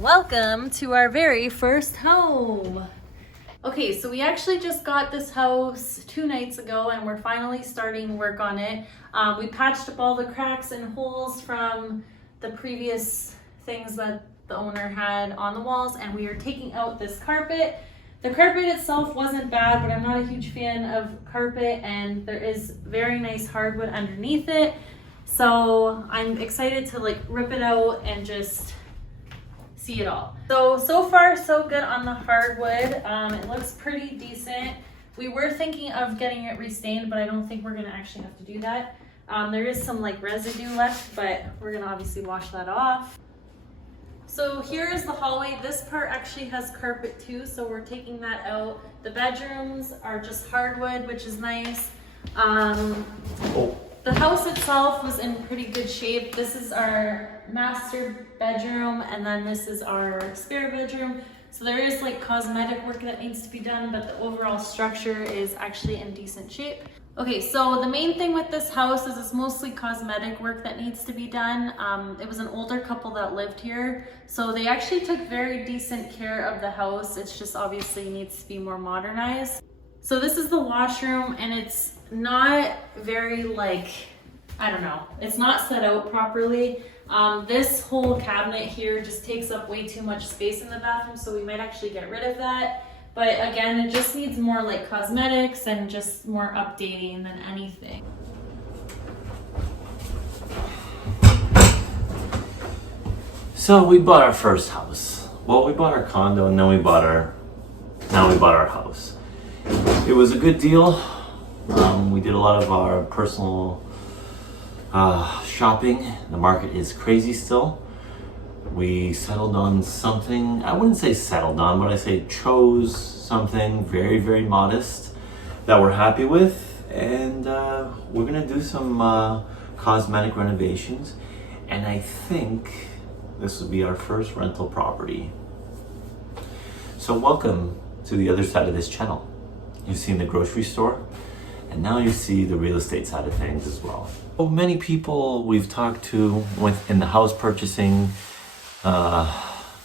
Welcome to our very first home. Okay, so we actually just got this house 2 nights ago and we're finally starting work on it. We patched up all the cracks and holes from the previous things that the owner had on the walls, and we are taking out this carpet. The carpet itself wasn't bad, but I'm not a huge fan of carpet, and there is very nice hardwood underneath it. So I'm excited to rip it out and just see it all. So far so good on the hardwood. It looks pretty decent. We were thinking of getting it restained, but I don't think we're gonna actually have to do that. There is some residue left, but we're gonna obviously wash that off. So here is the hallway. This part actually has carpet too, so we're taking that out. The bedrooms are just hardwood, which is nice. The house itself was in pretty good shape. This is our master bedroom, and then this is our spare bedroom. So there is cosmetic work that needs to be done, but the overall structure is actually in decent shape. Okay, so the main thing with this house is it's mostly cosmetic work that needs to be done. It was an older couple that lived here, so they actually took very decent care of the house. It's just obviously needs to be more modernized. So this is the washroom, and it's not very I don't know, it's not set out properly. This whole cabinet here just takes up way too much space in the bathroom, so we might actually get rid of that. But again, it just needs more cosmetics and just more updating than anything. So we bought our first house. Well, we bought our condo and then we bought our house. It was a good deal. We did a lot of our personal shopping. The market is crazy still. We settled on something, I wouldn't say settled on, but I say chose something very, very modest that we're happy with. And we're gonna do some cosmetic renovations. And I think this will be our first rental property. So welcome to the other side of this channel. You've seen the grocery store, and now you see the real estate side of things as well. So many people we've talked to in the house purchasing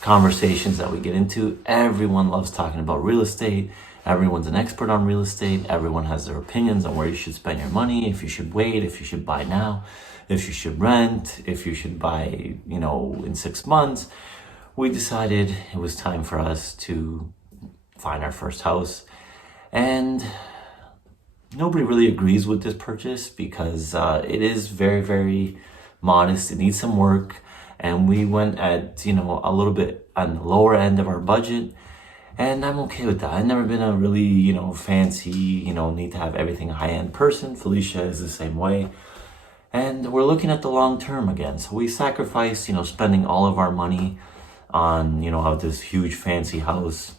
conversations that we get into, everyone loves talking about real estate. Everyone's an expert on real estate. Everyone has their opinions on where you should spend your money, if you should wait, if you should buy now, if you should rent, if you should buy, in 6 months. We decided it was time for us to find our first house. And nobody really agrees with this purchase because it is very, very modest. It needs some work. And we went at, a little bit on the lower end of our budget. And I'm okay with that. I've never been a really, fancy, need to have everything a high-end person. Felicia is the same way. And we're looking at the long term again. So we sacrificed, spending all of our money on, this huge fancy house.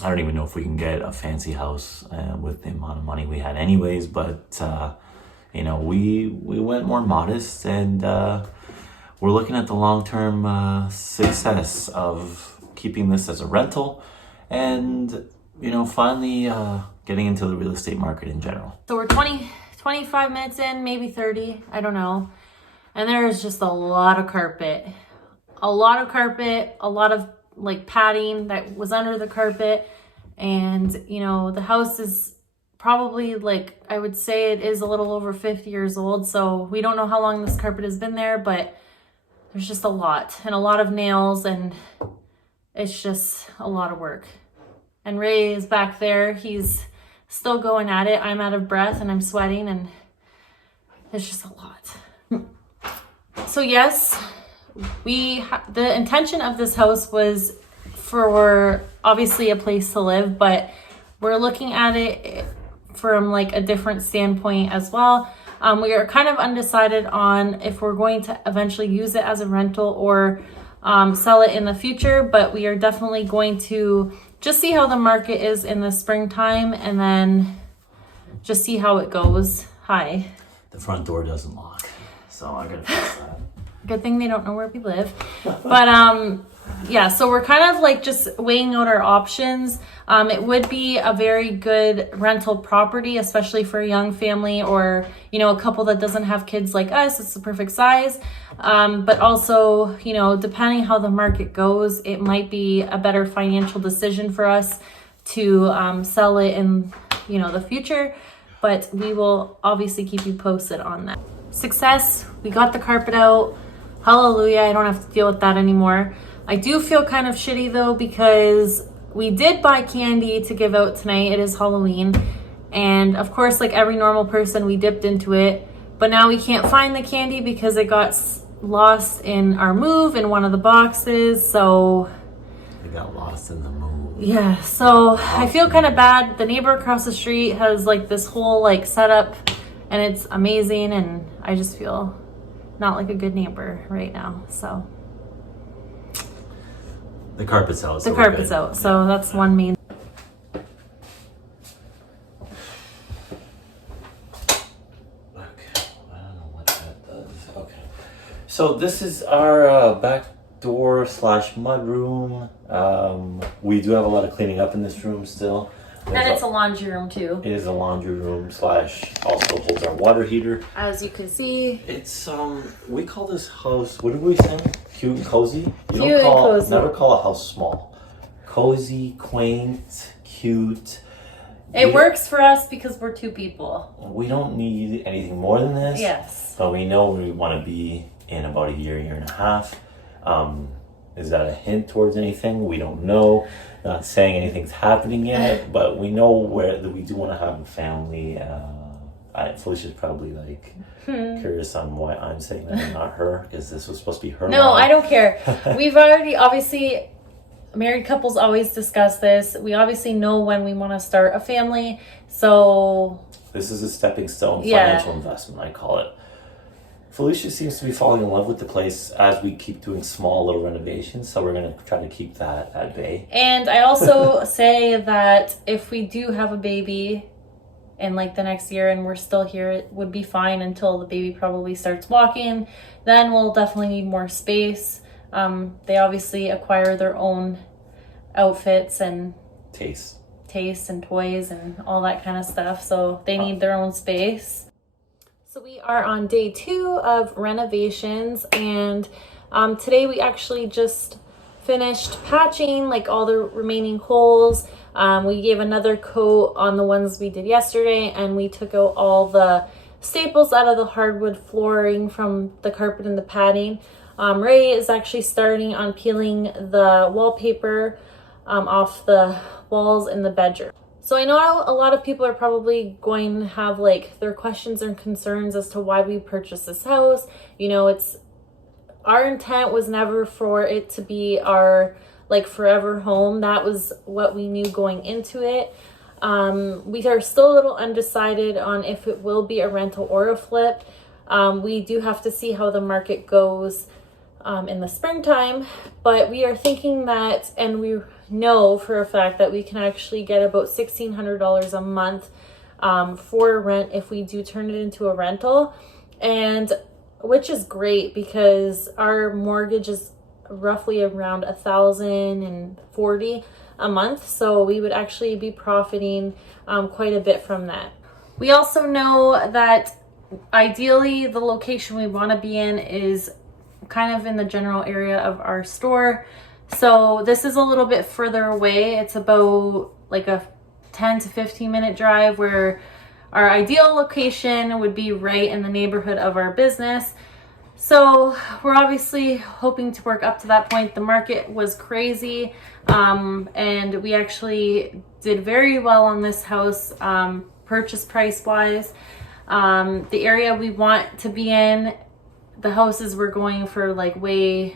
I don't even know if we can get a fancy house with the amount of money we had anyways. But, we went more modest, and we're looking at the long-term success of keeping this as a rental and, finally getting into the real estate market in general. So we're 25 minutes in, maybe 30, I don't know. And there is just a lot of carpet. A lot of padding that was under the carpet. And, the house is probably I would say it is a little over 50 years old. So we don't know how long this carpet has been there, but there's just a lot and a lot of nails, and it's just a lot of work. And Ray is back there. He's still going at it. I'm out of breath and I'm sweating, and it's just a lot. So yes, the intention of this house was for obviously a place to live, but we're looking at it from a different standpoint as well. We are kind of undecided on if we're going to eventually use it as a rental or sell it in the future, but we are definitely going to just see how the market is in the springtime and then just see how it goes. Hi. The front door doesn't lock, so I gotta fix that. Good thing they don't know where we live. But Yeah, so we're kind of like just weighing out our options. It would be a very good rental property, especially for a young family or, you know, a couple that doesn't have kids like us. It's the perfect size. But also, you know, depending how the market goes, it might be a better financial decision for us to sell it in, you know, the future. But we will obviously keep you posted on that. Success, we got the carpet out. Hallelujah, I don't have to deal with that anymore. I do feel kind of shitty though because we did buy candy to give out tonight. It is Halloween. And of course, like every normal person, we dipped into it. But now we can't find the candy because it got lost in our move in one of the boxes. So It got lost in the move. yeah, so I feel kind of bad. The neighbor across the street has like this whole like setup and it's amazing. And I just feel not like a good neighbor right now. So The carpet's out. the carpet's out. So that's one main. Okay. I don't know what that does. Okay. So this is our back door / mudroom. We do have a lot of cleaning up in this room still. And it's a laundry room too. It is a laundry room / also holds our water heater. As you can see. It's we call this house, what did we say? Cute and cozy? You Cute and cozy. Never call a house small. Cozy, quaint, cute. It works for us because we're two people. We don't need anything more than this. Yes. But we know we want to be in about a year and a half. Is that a hint towards anything? We don't know. Not saying anything's happening yet, but we know that we do want to have a family. Felicia's probably like curious on why I'm saying that and not her, because this was supposed to be her. No, I don't care. We've already, obviously, married couples always discuss this. We obviously know when we want to start a family. So this is a stepping stone financial investment, I call it. Felicia seems to be falling in love with the place as we keep doing small little renovations, so we're going to try to keep that at bay. And I also say that if we do have a baby in like the next year and we're still here, it would be fine until the baby probably starts walking. Then we'll definitely need more space. They obviously acquire their own outfits and taste and toys and all that kind of stuff, so they need their own space. So we are on day 2 of renovations, and today we actually just finished patching like all the remaining holes. We gave another coat on the ones we did yesterday, and we took out all the staples out of the hardwood flooring from the carpet and the padding. Ray is actually starting on peeling the wallpaper off the walls in the bedroom. So I know a lot of people are probably going to have like their questions and concerns as to why we purchased this house. You know, our intent was never for it to be our like forever home. That was what we knew going into it. We are still a little undecided on if it will be a rental or a flip. We do have to see how the market goes in the springtime, but we are thinking that, and we know for a fact that we can actually get about $1,600 a month for rent if we do turn it into a rental, and which is great because our mortgage is roughly around $1,040 a month, so we would actually be profiting quite a bit from that. We also know that ideally the location we want to be in is kind of in the general area of our store. So this is a little bit further away. It's about like a 10 to 15 minute drive, where our ideal location would be right in the neighborhood of our business. So we're obviously hoping to work up to that point. The market was crazy, and we actually did very well on this house, purchase price wise. The area we want to be in, the houses we're going for like way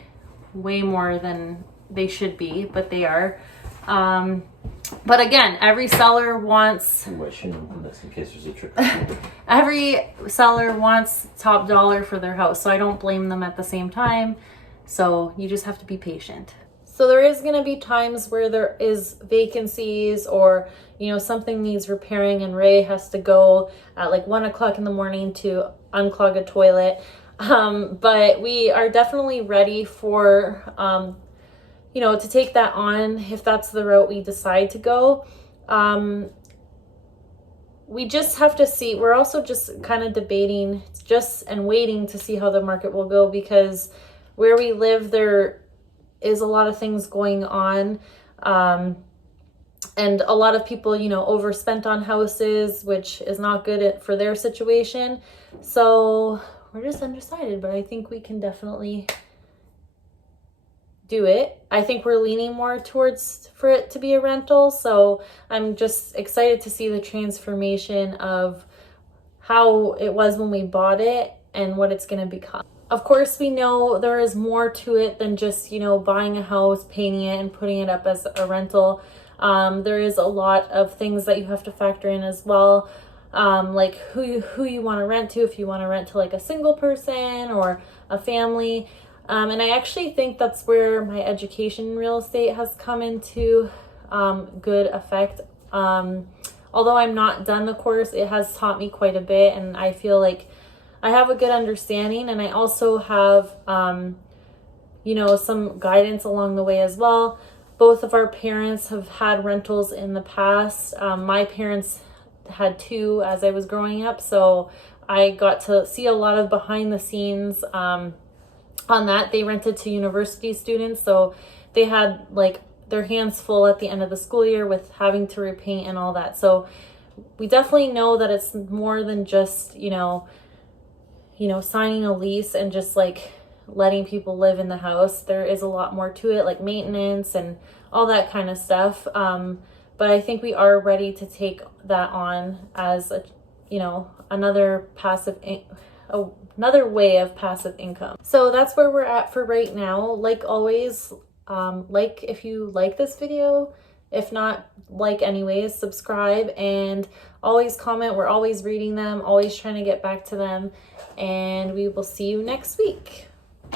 more than they should be, but they are. But again, every seller wants... I shouldn't have this in case there's a trick. Every seller wants top dollar for their house, so I don't blame them at the same time. So you just have to be patient. So there is going to be times where there is vacancies, or, you know, something needs repairing and Ray has to go at like 1 o'clock in the morning to unclog a toilet. But we are definitely ready for, you know, to take that on if that's the route we decide to go. We just have to see. We're also just kind of debating and waiting to see how the market will go, because where we live, there is a lot of things going on. And a lot of people, you know, overspent on houses, which is not good for their situation. So we're just undecided, but I think we can definitely do it. I think we're leaning more towards for it to be a rental. So I'm just excited to see the transformation of how it was when we bought it and what it's going to become. Of course, we know there is more to it than just, you know, buying a house, painting it, and putting it up as a rental. There is a lot of things that you have to factor in as well, like who you want to rent to, if you want to rent to like a single person or a family. And I actually think that's where my education in real estate has come into good effect. Although I'm not done the course, it has taught me quite a bit, and I feel like I have a good understanding, and I also have, you know, some guidance along the way as well. Both of our parents have had rentals in the past. My parents had two as I was growing up, so I got to see a lot of behind the scenes on that. They rented to university students, so they had like their hands full at the end of the school year with having to repaint and all that. So we definitely know that it's more than just, you know, signing a lease and just like letting people live in the house. There is a lot more to it, like maintenance and all that kind of stuff. But I think we are ready to take that on as a, you know, another way of passive income. So that's where we're at for right now. Like always, like if you like this video. If not, like anyways, subscribe, and always comment. We're always reading them, always trying to get back to them, and we will see you next week.